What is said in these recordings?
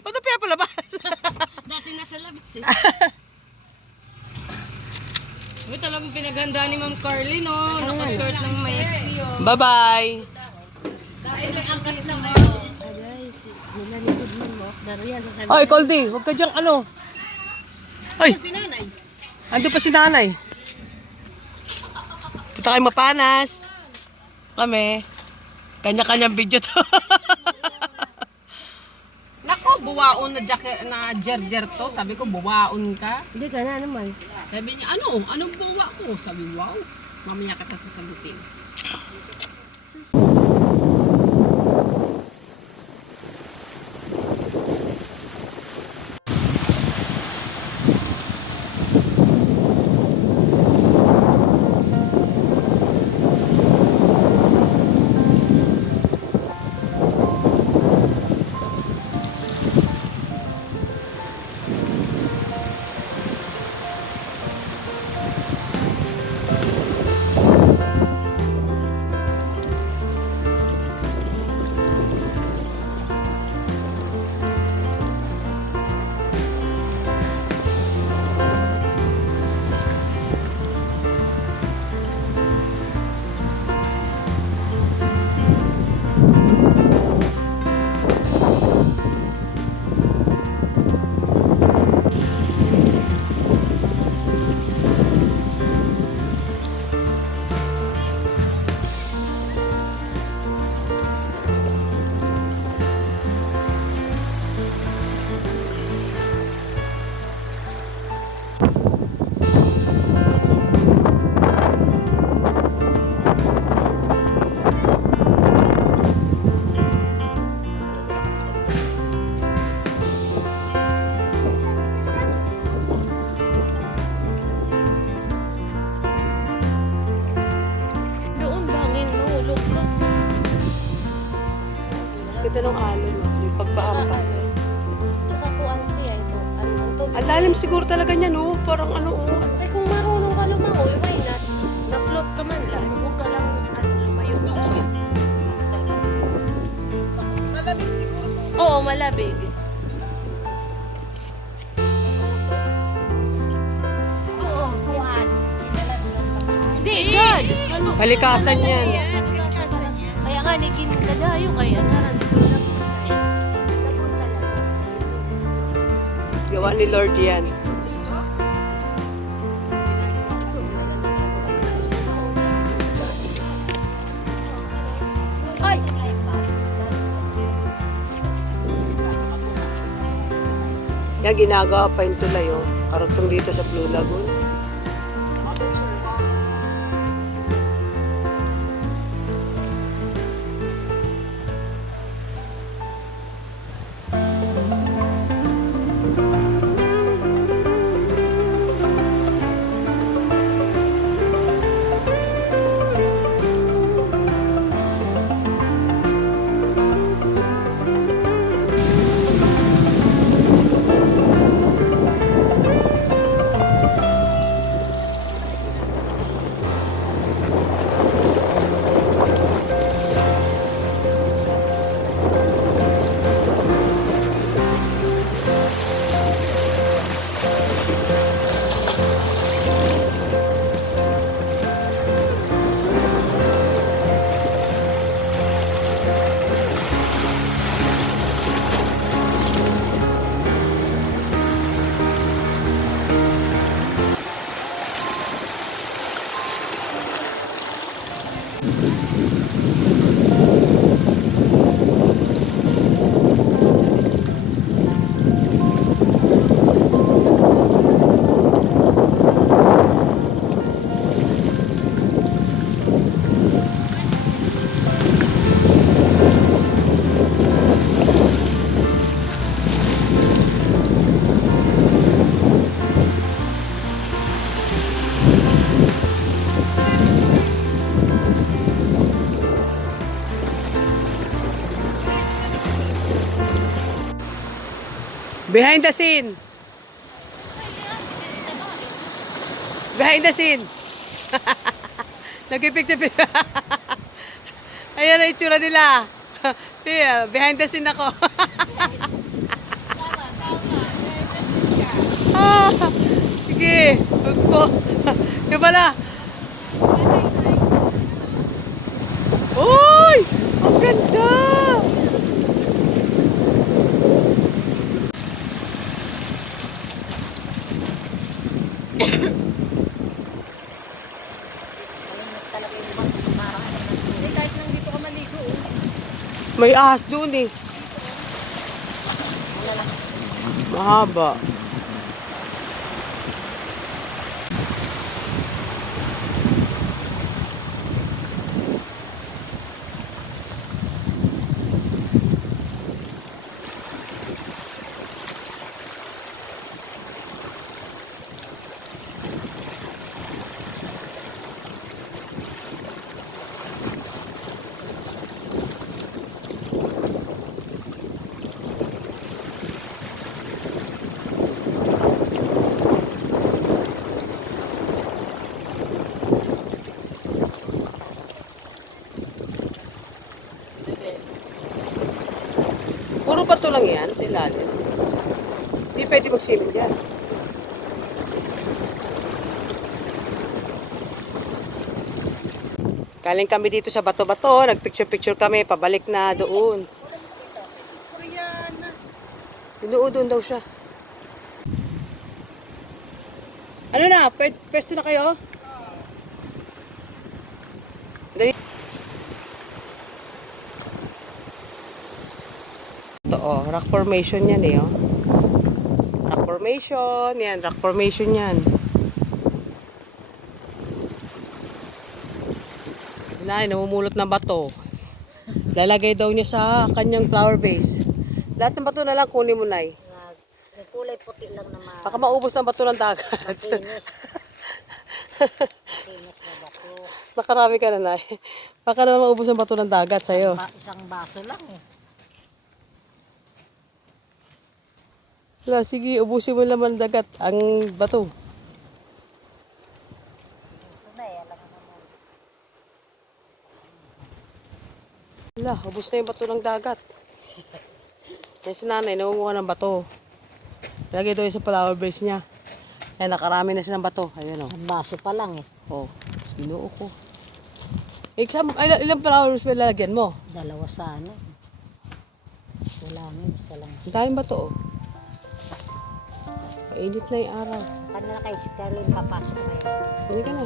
Ba't na pinapalabas? Dati nasa labas eh. Ito talagang pinaganda ni Ma'am Carly, no? Naka-short ng maiksi, oh. Bye-bye. Dati nagangkas na mo. Aray, nila ni Goodman mo. Daruya sa kanya. Ay, Coldy, huwag ka diyang ano. Ay, Si nanay. ando pa si nanay. Punta kayo Mapanas. Kami. Kanya-kanyang video to. Nako, buwaon na jacket na jerjer to. Sabi ko, buwaon ka. Hindi ka na naman. Sabi niya, ano? Anong buwa ko? Sabi, wow. Mamaya kita sasagutin. Doon bangin, mahulog ka. Ganda ng alon, no? Yung pagpahampas. Tsaka kuwan siya ito. Ano, ang tubig. Ang lalim siguro talaga niya, no? Parang ano, oh. Ay, kung marunong ka lumangoy, why not? Na-float ka man lang. Huwag ka lang lumayo. Malamig siguro. Oo, malabig. Oo, kuwan. Hindi, God. Ano? Kalikasan yan. Kaya nga, ni kinagadayo kaya naran. Gawa ni Lord yan. Ay! Yan, ginagawa pa yung tulay, oh. Karugtong dito sa Blue Lagoon. Behind the scene. Behind the scene. Nagpipicture. Ayan ang itsura nila. Behind the scene ako. Ah, sige. Huwag po. Yung pala. Uy! Ang ganda! Kahit nandito ka maligo. May ahas doon eh. Mahaba. Puro bato lang yan sa ilalim. Hindi pwede mag-swimming dyan. Galing kami dito sa bato-bato, nagpicture-picture kami, pabalik na doon. Doon daw siya. Ano na? Pwesto na kayo? Dali. Ito oh, rock formation yan eh oh. Rock formation, yan, rock formation yan. Sinay, namumulot ng bato. Lalagay daw niya sa kanyang flower vase. Lahat ng bato na lang kunin mo, Nay. May kulay puti lang naman. Baka maubos ng bato ng dagat. Kinis. Kinis na bato. Nakarami ka na, Nay. Baka naman maubos ng bato ng dagat sa'yo. Isang baso lang eh. Wala, sige, ubusin mo naman ng dagat ang bato. Gusto na eh. Alam mo naman. Wala, ubos na yung bato ng dagat. Yan si nanay, nangunguha ng bato. Lagay daw yun sa flower vase niya. Yan, nakarami na siya ng bato. Ayan o. Ang baso pa lang eh. Oh, sinuo ko. Ilang flower vase ba lalagyan mo? Dalawa sana. Wala nga, isa lang. Ang daming bato oh. Mainit na yung araw. Kanina kay si Carlin papasok na yun. Hindi ka na.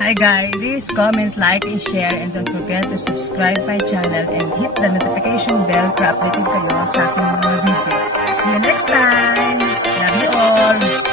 Hi guys, please comment, like, and share, and don't forget to subscribe my channel and hit the notification bell para updated kayo sa aking mga video. See you next time! Love you all!